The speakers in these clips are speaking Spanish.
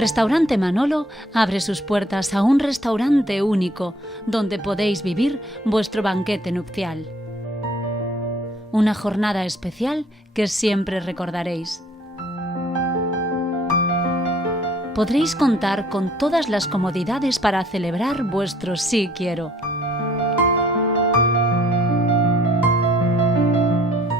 Restaurante Manolo abre sus puertas a un restaurante único donde podéis vivir vuestro banquete nupcial. Una jornada especial que siempre recordaréis. Podréis contar con todas las comodidades para celebrar vuestro sí quiero.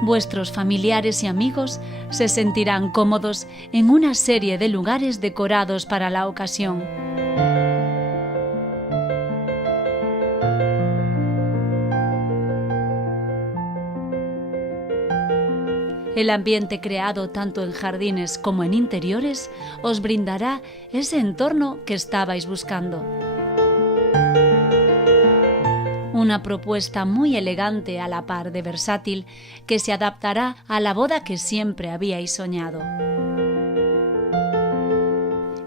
Vuestros familiares y amigos se sentirán cómodos en una serie de lugares decorados para la ocasión. El ambiente creado tanto en jardines como en interiores os brindará ese entorno que estabais buscando. Una propuesta muy elegante a la par de versátil que se adaptará a la boda que siempre habíais soñado.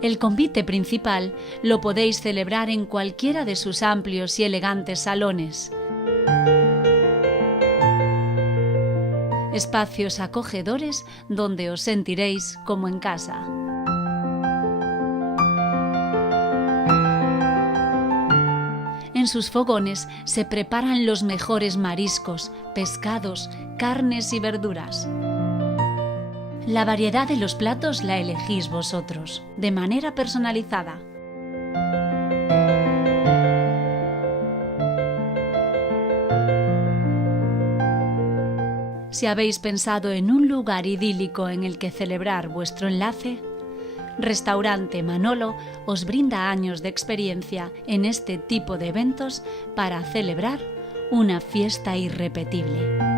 El convite principal lo podéis celebrar en cualquiera de sus amplios y elegantes salones. Espacios acogedores donde os sentiréis como en casa. En sus fogones se preparan los mejores mariscos, pescados, carnes y verduras. La variedad de los platos la elegís vosotros, de manera personalizada. Si habéis pensado en un lugar idílico en el que celebrar vuestro enlace, Restaurante Manolo os brinda años de experiencia en este tipo de eventos para celebrar una fiesta irrepetible.